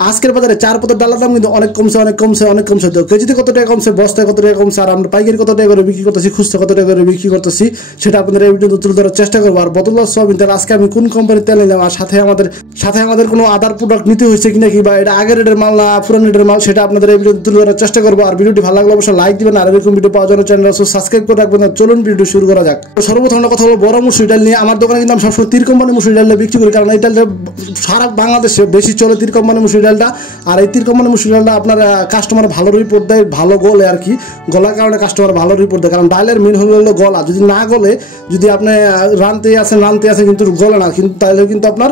আজকের বাজারে 4 পদের ডালের দাম কিন্তু অনেক কমছে। তো কেজিতে কত টাকা কমছে, বস্তায় কত টাকা কমছে, আর আমরা পাইকারি কত টাকা করে বিক্রি করতেছি, খুচরা কত টাকা করে বিক্রি করতেছি, সেটা আপনাদের এই ভিডিওতে তুলে ধরার চেষ্টা করবো। আর বোতল সয়াবিন তেল আজকে আমি কোন কোম্পানির তেল নিলাম, আর সাথে আমাদের কোনো আদার প্রোডাক্ট নিতে হয়েছে কিনা, কিংবা এটা আগের রেটের মাল না পুরান রেটের মাল, সেটা আপনাদের এই ভিডিওতে তুলে ধরার চেষ্টা করবো। আর ভিডিওটি ভালো লাগলে অবশ্যই লাইক দিবেন, আর এরকম ভিডিও পাওয়ার জন্য চ্যানেল সাবস্ক্রাইব করে রাখবেন। চলুন ভিডিও শুরু করা যাক। সর্বপ্রথম কথা হলো বড় মুসুরি ডাল নিয়ে। আমার দোকানে কিন্তু আমি সবসময় তীর কোম্পানি মুসুরি ডালটা বিক্রি করি, কারণ এই ডালটা সারা বাংলাদেশে বেশি চলে, তীর কোম্পানি মুসুরি ডালটা। আর এই তীর কোম্পানি মুসুরি ডালটা আপনার কাস্টমার ভালো রিপোর্ট দেয়, ভালো গলে আর কি, গলার কারণে কাস্টমার ভালো রিপোর্ট দেয়। কারণ ডালের মেন হলো গলা, যদি না গলে, যদি আপনি রানতে আসে কিন্তু গলে না, কিন্তু তাহলে কিন্তু আপনার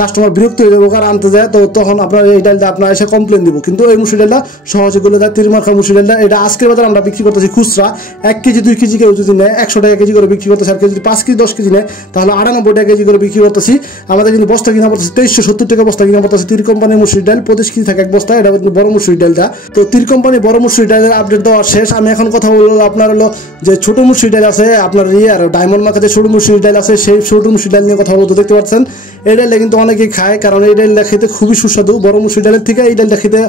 কাস্টমার বিরক্ত হয়ে যাবে, কারণ আনতে যায়, তো তখন আপনার এই ডালটা আপনার এসে কমপ্লেন দিব। কিন্তু এই মুসুরি ডালটা সহজে গলে যায়, তীরমার্কা মুসুরি ডালটা। এটা আজকের বাজারে আমরা বিক্রি করতেছি খুচরা 1 কেজি 2 কেজি কেউ যদি নেয় 100 টাকা কেজি করে বিক্রি করতেছি। আর কেউ যদি 5 কেজি 10 কেজি নেয় তাহলে 98 টাকা কেজি করে বিক্রি করতেছি। আমাদের কিন্তু বস্তা কিনা পড়তেছে 2370 টাকা বস্তা কিনা পড়তেছে তীর কোম্পানির মুসুরি ডাল। 25 কেজি থাকে এক বস্তা, এটা কিন্তু বড় মুসুরি ডালটা। তো তীর কোম্পানি বড় মুসুরি ডালের আপডেট দেওয়া শেষ। আমি এখন কথা বলবো আপনার হলো যে ছোট মুসুরি ডাল আছে, আপনার ডায়মন্ড মার্কা যে ছোট মুসুরি ডাল আছে, সেই ছোট মুসুরি ডাল নিয়ে কথা বলবো। দেখতে পাচ্ছেন এই ডালটা কিন্তু অনেকেই খায়, কারণ এই ডালটা খেতে খুবই সুস্বাদু। বড় মুসুরি ডালের থেকে এই ডালটা খেতে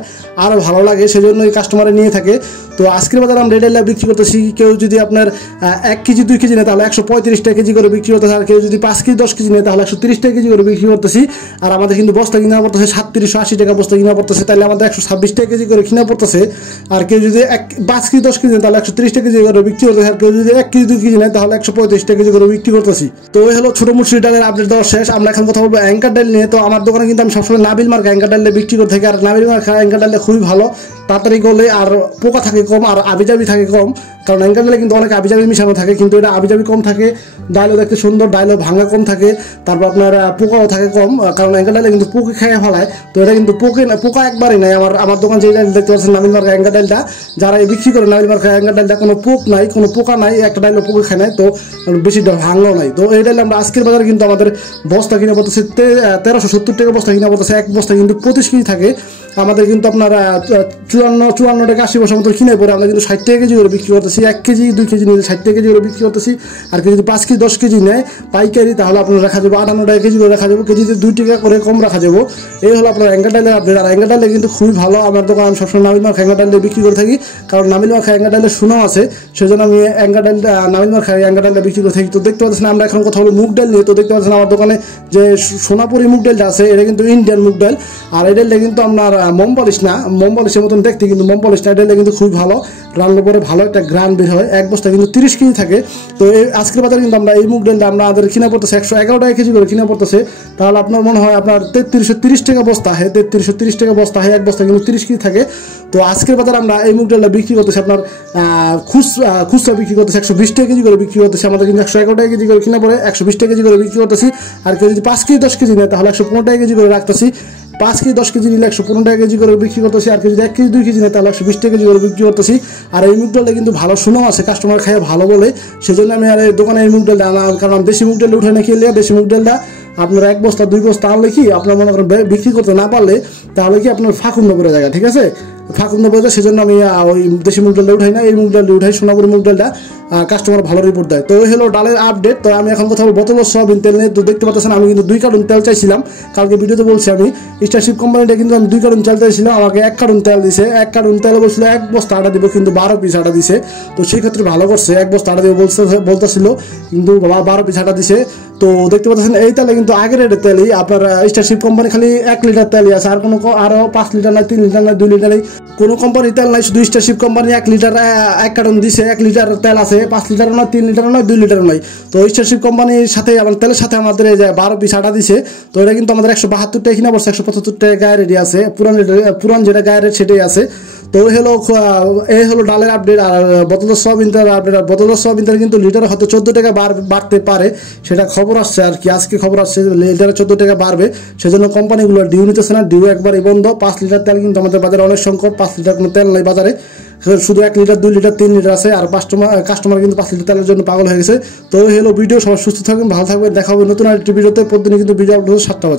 আরো ভালো লাগে, সেজন্য এই কাস্টমারে নিয়ে থাকে। তো আজকের বাজারে আমরা এই ডালটা বিক্রি করতেছি, কেউ যদি আপনার 1 কেজি 2 কেজি নেয় তাহলে 135 টাকা কেজি করে বিক্রি করতেছে। আর কেউ যদি 5 কেজি 10 কেজি নেয় তাহলে 130 টাকা কেজি করে বিক্রি করতেছি। আর আমাদের কিন্তু বস্তা কিনা পড়তেছে 3780 টাকা বস্তা কিনা পড়তেছে, তাহলে আমাদের 126 টাকা কেজি করে কিনা পড়তেছে। আর কেউ যদি 5 কেজি 10 কেজি নেয় তাহলে 130 টাকা কেজি করে বিক্রি করতেছে। আর কেউ যদি 1 কেজি 2 কেজি নেয় তাহলে 135 টাকা কেজি করে বিক্রি করতেছি। তো এই হলো ছোট মুসুরি ডালের আপডেট দেওয়া শেষ। আমরা এখন কথা বলবো অ্যাঙ্কার ডাল নিয়ে। তো আমার দোকানে কিন্তু আমি সবসময় নাবিল মার্কা অ্যাঙ্কার ডালটা বিক্রি করে থাকি। আর নাবিল মার্কা অ্যাঙ্কার ডালটা খুবই ভালো, তাড়াতাড়ি গলে, আর পোকা থাকে কম, আর আবিজাবি থাকে কম। কারণ অ্যাঙ্কার ডালে কিন্তু অনেক আবিজাবি মিশানো থাকে, কিন্তু এটা আবিজাবি কম থাকে, ডালও দেখতে সুন্দর, ডালও ভাঙা কম থাকে, তারপর আপনার পোকাও থাকে কম। কারণ অ্যাঙ্কার ডালে কিন্তু পোকে খেয়ে ফেলায়, তো এটা কিন্তু পোকা একবারই নাই। আমার দোকান যে ডাল দেখতে পাচ্ছেন নাবিল মার্কা অ্যাঙ্কার ডালটা, যারা বিক্রি করে নাবিল মার্কা অ্যাঙ্কার ডালটা, কোনো পোকা নাই, একটা ডালও পোকা খায় নাই, তো বেশি ভাঙাও নাই। তো এই ডাল আমরা আজকের বাজারে কিন্তু আমাদের বস্তা কিনা পড়তেছে 1370 টাকা বস্তা কিনা পড়তেছে। এক বস্তা কিন্তু 25 কেজি থাকে। আমাদের কিন্তু আপনার 54 টাকা 80 পয়সা মতো কিনে পরে আমরা কিন্তু 60 টাকা কেজি করে বিক্রি করতেছি। 1 কেজি 2 কেজি নিলে 60 টাকা কেজি করে বিক্রি করতেছি। আর কেউ যদি 5 কেজি 10 কেজি নেয় পাইকারি, তাহলে আপনার রাখা যাবে 58 টাকা কেজি করে রাখা যাবে, কেজিতে 2 টাকা করে কম রাখা যাবো। এই হলো আপনার অ্যাঙ্কার ডালের আপডেট। আর অ্যাঙ্কার ডালে কিন্তু খুবই ভালো। আমার দোকান আমি সবসময় নাবিল মার্কা অ্যাঙ্কার ডালে বিক্রি করে থাকি, কারণ নাবিল মার্কা অ্যাঙ্কার ডালের সুনাম আছে, সেজন্য আমি নাবিল মার্কা অ্যাঙ্কার ডালটা বিক্রি করে থাকি। তো দেখতে পাচ্ছেন আমরা এখন কথা হলো মুগ ডাল নিয়ে। তো দেখতে পাচ্ছেন আমার দোকানে যে সোনাপুরি মুগ ডালটা আছে, এটা কিন্তু ইন্ডিয়ান মুগ ডাল। আর এই ডালটা কিন্তু আপনার মোমবালিশের মতন দেখতে, কিন্তু মোমবালিশ না, এটা কিন্তু খুবই ভালো, রান্নার পরে ভালো একটা গ্রান বের হয়। এক বস্তা কিন্তু 30 কেজি থাকে। তো এই আজকের বাজারে কিন্তু আমরা এই মুগ ডালটা আমাদের কিনা পড়তেছে 111 টাকা কেজি করে কিনা পড়তেছে। তাহলে আপনার মনে হয় আপনার 3330 টাকা বস্তা হয়, 3330 টাকা বস্তা হয়, এক বস্তা কিন্তু 30 কেজি থাকে। তো আজকের বাজারে আমরা এই মুগ ডালটা বিক্রি করতেছি আপনার খুচরা বিক্রি করতেছে 120 টাকা কেজি করে বিক্রি করতেছে। আমাদের কিন্তু 111 টাকা কেজি করে কিনা পড়ে 120 টাকা কেজি করে বিক্রি করতেছি। আর কেউ যদি 5 কেজি 10 কেজি নেয় তাহলে 115 টাকা কেজি করে রাখতেছি। 5 কেজি 10 কেজি নিলে 115 টাকা কেজি করে বিক্রি করতেছি। আর কেজি 1 কেজি 2 কেজি নেয় তাহলে 120 টাকা কেজি করে বিক্রি করতেছি। আর এই মুগ ডালটা কিন্তু ভালো সুনাম আছে, কাস্টমার খায় ভালো বলে, সেজন্য আমি আর এই দোকানে এই মুগ ডালটা আনা। কারণ দেশি মুগ ডালটা উঠে না খেলে, দেশি মুগ ডালটা আপনার 1 বস্তা 2 বস্তা আনলে কি আপনার মনে করেন বিক্রি করতে না পারলে তাহলে কি আপনার ফাঁকুন্দ পড়ে যায়, ঠিক আছে, ফাঁকুন্দ পড়ে যায়। সেজন্য আমি ওই দেশি মুগ ডালটা উঠাই না, এই মুগ ডালটা উঠাই, সোনাপুরি মুগ ডালটা, কাস্টমার ভালো রিপোর্ট দেয়। তো এই হলো ডালের আপডেট। তো আমি এখন কথা বলবো বোতল সয়াবিন তেল নিয়ে। তো দেখতে পাচ্ছেন আমি কিন্তু 2 কার্টন তেল চাইছিলাম, কালকে ভিডিওতে বলছি আমি, স্টারশিপ কোম্পানিটা কিন্তু আমি 2 কার্টন তেল চাইছিলাম, আমাকে 1 কার্টন তেল দিছে। 1 কার্টন তেল বলছিল 1 বস্তা আটা দিব, কিন্তু 12 পিস আটা দিছে। তো সেই ক্ষেত্রে ভালো করছে, 1 বস্তা আটা দিব বলতেছিল, কিন্তু 12 পিস আটা দিছে। তো দেখতে পাচ্ছেন এই তেলে কিন্তু আগের রেটের তেলই আপনার স্টারশিপ কোম্পানি খালি 1 লিটার তেলই আছে, আর আরো 5 লিটার নাই, 3 লিটার নাই, 2 লিটার নাই, কোনো কোম্পানির তেল নাই। শুধু স্টারশিপ কোম্পানি 1 লিটার 1 কার্টন দিছে, 1 লিটার তেল আছে, 5 লিটারও নয়, 3 লিটারও নয়, 2 লিটারও নয়। তো স্টারশিপ কোম্পানির সাথে আমার তেলের সাথে আমাদের এই যে 12 পিস আটা দিছে। তো এটা কিন্তু আমাদের 172 টাকা কিনা পড়ছে, 175 টাকা গায়ে রেডি আছে, পুরান যেটা গায়ে রেট সেটাই আছে। তো এই হলো ডালের আপডেট। আর বোতল সয়াবিন তেলের আপডেট। আর বোতল সয়াবিন তেল কিন্তু লিটারে হয়তো 14 টাকা বাড়তে পারে, সেটা খবর আসছে আর কি, আজকে খবর আসছে লিটারে 14 টাকা বাড়বে। সেজন্য কোম্পানিগুলো ডিউ নিতেছে না, ডিউ একবারই বন্ধ। 5 লিটার তেল কিন্তু আমাদের বাজারে অনেক সংকট, 5 লিটার কোনো তেল নাই বাজারে, শুধু 1 লিটার 2 লিটার 3 লিটার আছে। আর কাস্টমার কিন্তু 5 লিটার তেলের জন্য পাগল হয়ে গেছে। তো এই হলো ভিডিও। সবাই সুস্থ থাকবেন, ভালো থাকবেন, দেখা হবে নতুন আরেকটি ভিডিওতে। প্রতিদিন কিন্তু ভিডিও আপলোড 7টা বাজে।